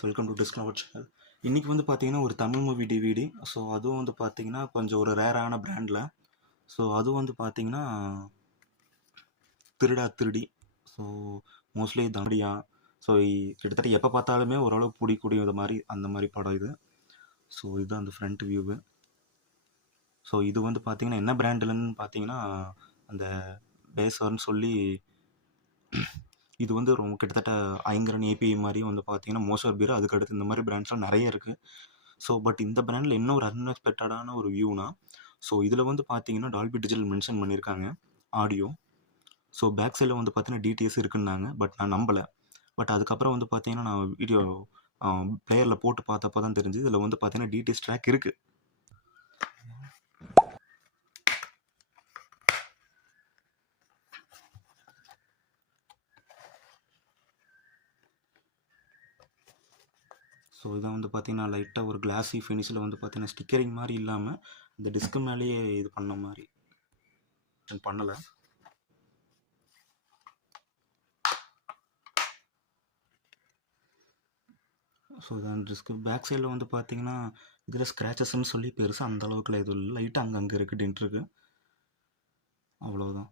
Guys, welcome to discover channel. இன்றைக்கி வந்து பார்த்தீங்கன்னா ஒரு தமிழ் மூவி டிவிடி. ஸோ அதுவும் வந்து பார்த்தீங்கன்னா கொஞ்சம் ஒரு ரேரான பிராண்டில். ஸோ அதுவும் வந்து பார்த்தீங்கன்னா திருடா திருடி. So mostly தம்படியா. ஸோ கிட்டத்தட்ட எப்போ பார்த்தாலுமே ஓரளவு பிடிக்கூடிய மாதிரி அந்த மாதிரி படம் இது. ஸோ இதுதான் அந்த ஃப்ரண்ட் வியூவு. ஸோ இது வந்து பார்த்தீங்கன்னா என்ன பிராண்டுலன்னு பார்த்தீங்கன்னா அந்த பேசர்னு சொல்லி இது வந்து ரொம்ப கிட்டத்தட்ட ஐங்கரன் ஏபிஐ மாதிரி வந்து பார்த்தீங்கன்னா மோசர் பீர். அதுக்கடுத்து இந்த மாதிரி பிராண்ட்ஸ்லாம் நிறைய இருக்குது. ஸோ பட் இந்த பிராண்டில் இன்னும் ஒரு அன்எக்ஸ்பெக்டடான ஒரு வியூனா, ஸோ இதில் வந்து பார்த்தீங்கன்னா டால்பி டிஜிட்டல் மென்ஷன் பண்ணியிருக்காங்க ஆடியோ. ஸோ பேக் சைடில் வந்து பார்த்தீங்கன்னா டிடிஎஸ் இருக்குன்னாங்க, பட் நான் நம்பலை. பட் அதுக்கப்புறம் வந்து பார்த்தீங்கன்னா நான் வீடியோ பிளேயரில் போட்டு பார்த்தப்போ தான் தெரிஞ்சு இதில் வந்து பார்த்தீங்கன்னா டிடிஎஸ் ட்ராக் இருக்குது. ஸோ இதான் வந்து பார்த்தீங்கன்னா லைட்டாக ஒரு கிளாஸி ஃபினிஷில் வந்து பார்த்தீங்கன்னா ஸ்டிக்கரிங் மாதிரி இல்லாமல் இந்த டிஸ்க்கு மேலேயே இது பண்ண மாதிரி பண்ணலை. ஸோ இதான் டிஸ்க்கு. பேக் சைடில் வந்து பார்த்தீங்கன்னா இதில் ஸ்க்ராச்சஸ்ன்னு சொல்லி பெருசாக அந்த அளவுக்குலாம் எதுவும் இல்லை. லைட்டாக அங்கங்கே இருக்குது, டென்ட் இருக்குது, அவ்வளோதான்.